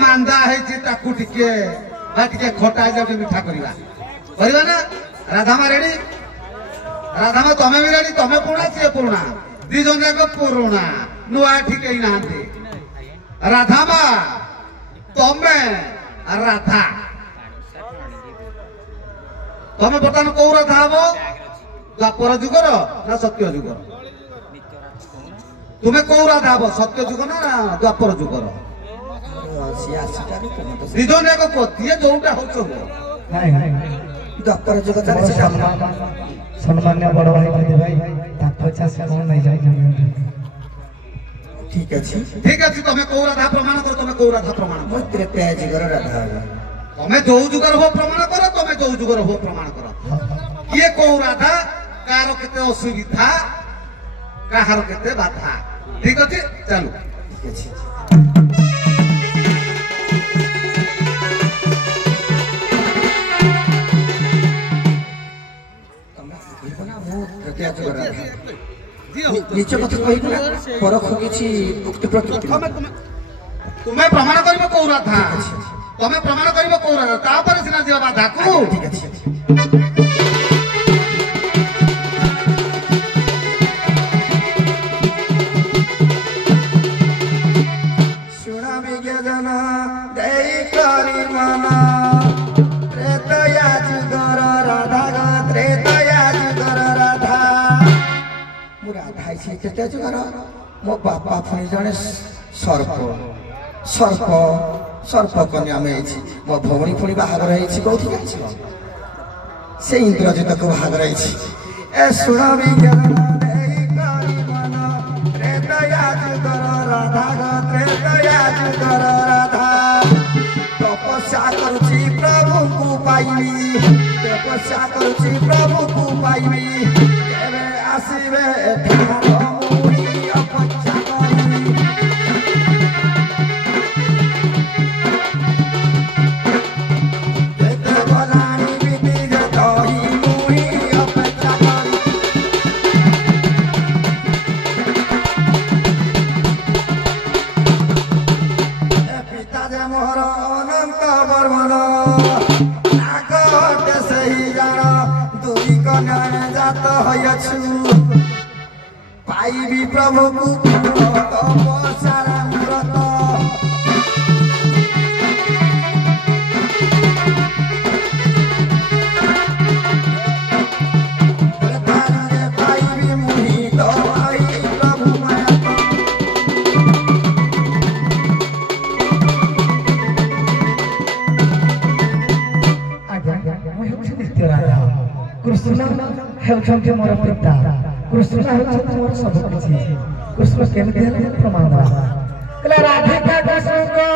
मांदा है खटा जाके मिठा करवा ना राधामा रेडी राधामा तमें भी रेडी तमें पुराना सी पुराना दीज जाक पुराना नुआ ठीक ना राधामा तमें राधा तमें बर्तमान कौ राधा हम द्वापर जुगर ना सत्य जुगर तुम्हें कौ राधा हम सत्य जुग ना द्वापर जुगर दिजन एक किए जोटा हो द्वापर जुग सम्मान्य बड़ भाई भाई ठीक अच्छे तुम्हें कौ राधा प्रमाण कर तुम्हें कौ राधा प्रमाण त्रेता जुगर राधा तुम्हें जो जुगर हो प्रमाण कर तुम्हें जो जुगर हो प्रमाण कर किए कौ राधा कार केते असुविधा कहार केते बाधा ठीक अच्छे चलो ठीक अच्छे नीचे कथा कहि ना परख किछि उक्ति प्रकृति तुम्हें प्रमाण करिबो कौ राधा तुम्हें प्रमाण करिबो कौ राधा तापर सिना दियो बाधा को ठीक अछि सुना विज्ञ जन देई करी मना त्रेतया जुगर राधा ग त्रेतया जुगर राधा राधा त्रेता जुगर मो बापा पुणी जड़े सर्प सर्प सर्प कन्या में मो भौणी पुणी बाहागर कौटी से इंद्रजित को बाहागर ए शुण विज्ञान त्रेतया जुगर राधा ग त्रेतया जुगर राधा तपस्या करुची प्रभु को पाइबी तपस्या करुची प्रभु को पाइबी केबे आसीबे एठार मुई अपेक्षा करी केते गलानी बीती जे तोही मुई अपेक्षा करी ए पिता जे मोहर अनंत वर्मन नागते सही जान दुई कन्या जात हयछु पाइबी प्रभु को तपस्या व्रत पाइबी मुहि तो आई प्रभु माया कृष्ण हेउछन्ते मोर पिता कृष्ण हेउछन्ते मोर सब किछि कृष्ण केमते प्रमाण कला राधिका कृष्ण को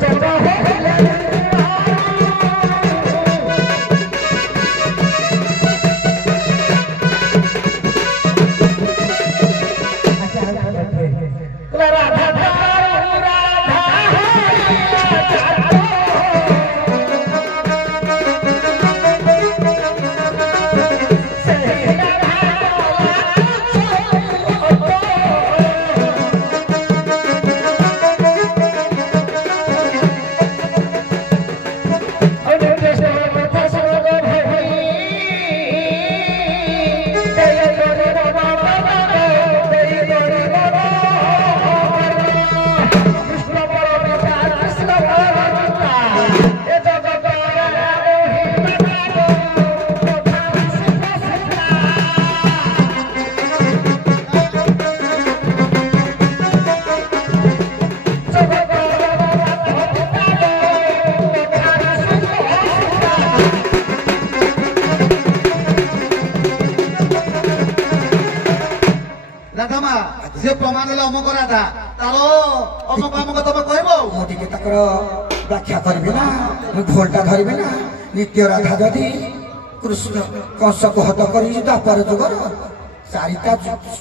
चचा हेले कला राधा जे प्रमाण ले अमक राधा तारो अमक अमक तब कहबो मोटी के तकर व्याख्या करबे ना मु भोलटा धरबे ना नित्य राधा जदि कृष्ण कंस को हत करी द्वापर जुगर चारिटा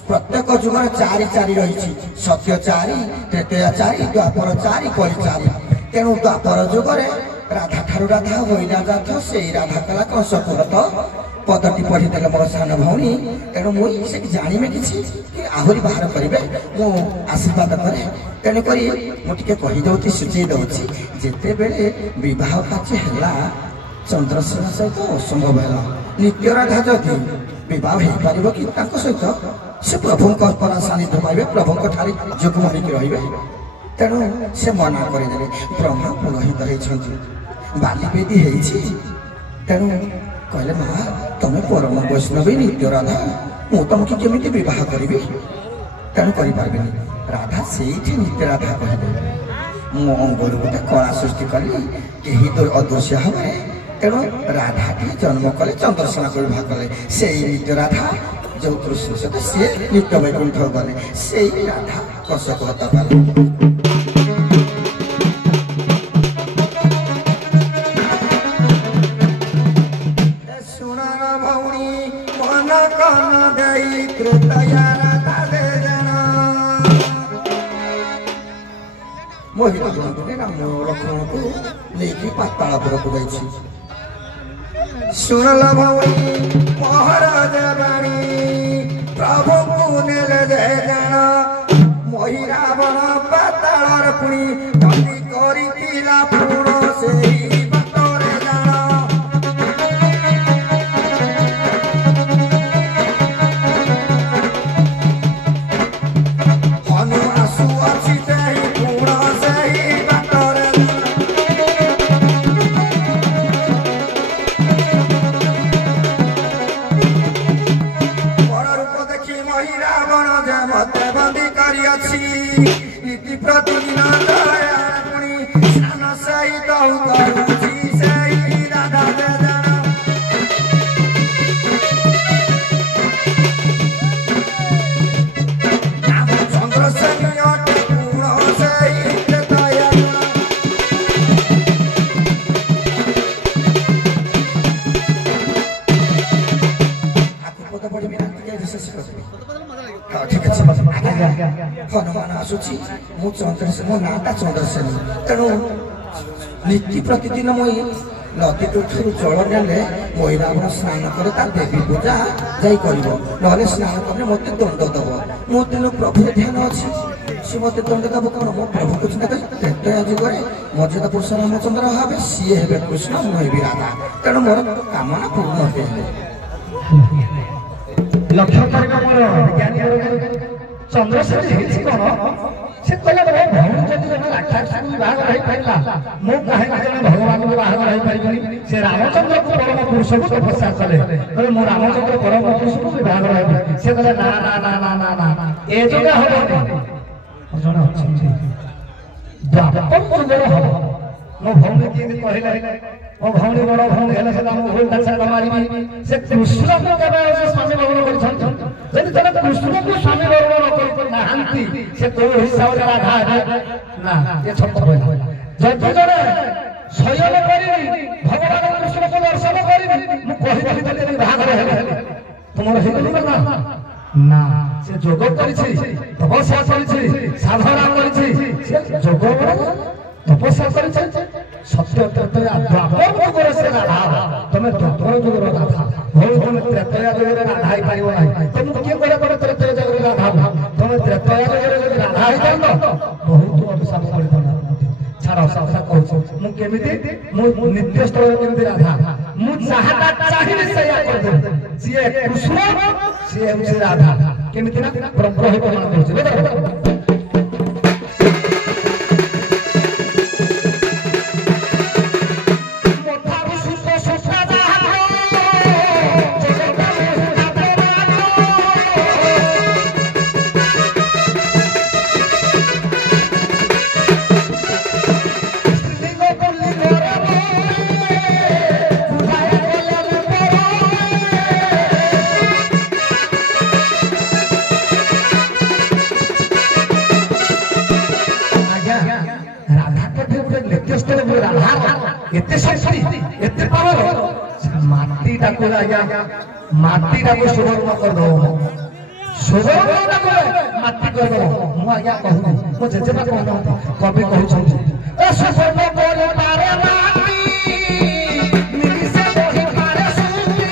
प्रत्येक जुगर चारि चारि रही सत्य चारि त्रेतया चारि द्वापर चारि कलि चारि तेणु द्वापर जुगरे राधा ठारू राधा होइना जात से राधा कला कंस को हत पदटी पढ़ी देले मोर सान भौणी तेणु मुई से जानी में किछि कि आहुरी बाहर करिवे मु आशीर्वाद करे तेणुक मुझे कहीदे सूचई दूसरी जिते बेले बह कार्य है चंद्रसेन सहित असंभव है नित्य राधा जदि बह हो पार कि सहित से प्रभु परा सानिध्य पाइबे प्रभु जुगम होकर रे तेणु से मना करदे ब्रह्मा पुरोहित होती बालीवेदी तेणु कहले माँ तुम्हें परम वैष्णवी नित्य राधा मु तुमको केमी बह करी तेणु कर राधा से नित्य राधा कहले मु अंगुर गोटे कला सृष्टि कली कहीं तो अदृश्य हे तेणु राधा टी जन्म कले चंद्रसेना को विवाह कले से नित्य राधा जो कृष्ण सहित सी नित्य वैकुंठ गले से राधा कसक हत्या कले मोहित लक्ष्मण को लेकिन पातालपुर को जाइए सुनल भौणी महाराज राणी प्रभु को नेल जय जन मोहि रावण पातालर पुणी जल्दी करितिला पूर्ण से बतरे जान हनु आसु अछि नीति प्रतिदिन स्नान सहित राधा चंद्रसेन हनुमान आसुची मु चंद्रसेन मो नाटा चंद्रसेन तेणु नीति प्रतिदिन मुई नदी तुठू जल ने मोहि रावण स्नान करे देवी पूजा जाई करिवो नले स्नान करने मते दंड दब मो तेणु प्रभु ध्यान अच्छी सी मते दंड दब कौन मो प्रभु को चिंता कर जुगे मर्यादा पुरुष रामचंद्र हे सी हे कृष्ण मुहि राधा तेणु मोर कामना पूर्ण हो लक्ष्य चंद्रसेन कौन से कहला भौणी जदि जन राक्षस बाहर रही पारा मु कहीं जन भगवान को बाहर रही पारि से रामचंद्र को परम पुरुष को तपस्या कले मो रामचंद्र परम पुरुष को बाहर रही से कहले ना ना ना ना ना ना ए जगह हो जन अछि द्वापर जुगर हो मो भौणी के कहले मो भौणी बड़ भौणी हेले से हम भूल दक्षा मारी से कृष्ण को केबे स्वामी भगवान कर जदि जन कृष्ण को स्वामी भगवान कर नाहंती से तो हिसाब से राधा है ना ये छप कहला जदि जने शयन करी भगवान कृष्ण को दर्शन करी मु कहि कहि जदि बाहागर हेले तुमर हेले ना ना से जोग करिछि तपस्या करिछि साधना करिछि से जोग तपस्या करिछि सत्य तत्व द्वापर जुगर से राधा तुम द्वापर जुगर राधा हो तुम त्रेतया जुगर राधा ही पाइबो नाही तुम के करे तुम त्रेतया जुगर राधा तुम त्रेतया जुगर जदि राधा ही जान बहुत अभिशाप पड़ि दना छाड़ साफा कहू मु केमिति मु नित्य स्तर केमिति राधा मु चाहता चाहिबे सया कर दे जे कृष्ण से है राधा केमिति ना ब्रह्म ही प्रमाण करछ माटी को सुवर्ण कर दो सुवर्ण माटी कर दो मु आज्ञा कहू मो जेजेबा कहू कवि कहू ए सुवर्ण कर पारे माटी मिली से बही पारे सूती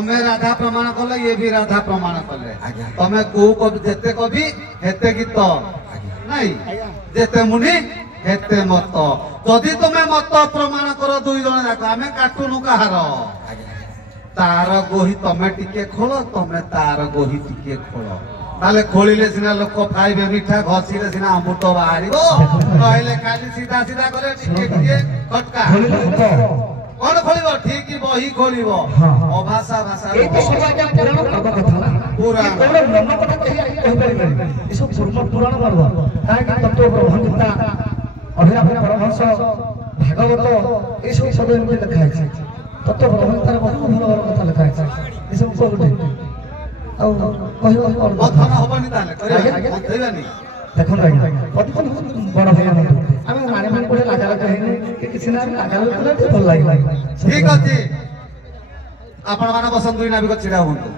तमे राधा प्रमाण कले ये भी राधा प्रमाण कले तमे को जेते कवि हेते गीत नहीं जेते मुनि हेते मत जदि तमे मत प्रमाण कर दुई जन जाक आमे काटुनु कहार तार गोही तमे टिके खोल तमे तार गोही टिके खोल ताले खोलिले सिना लोक खाइबे मिठा घसीले सिना अमृत बाहरिबो कहले खाली सीधा सीधा करे टिके टिके खटका कौन खोलिब ठीक बही खोलिब अभाषा भाषा ए तो सब आज्ञा पुराण पर्व कथा ना पुराण कोन नम कथा कहि परिबे ए सब पुराण पर्व काहे कि तत्व ब्रह्मगीता अभिराम परमहंस भागवत ए सब सब एमते लिखा है तत्व ब्रह्मगीता बहुत भल कथा लिखा है ए सब को गुटे औ कहियो मथन होबनी ताले करे मथैबानी देखो आज्ञा कति बड़ भैया आमे माने माने कोडे लागाला कहिनी कि किछि ना लागाला कोडे भल लागिला ठीक अछि आपण माने बसंत दुई नाबिक छिड़ा हुंतु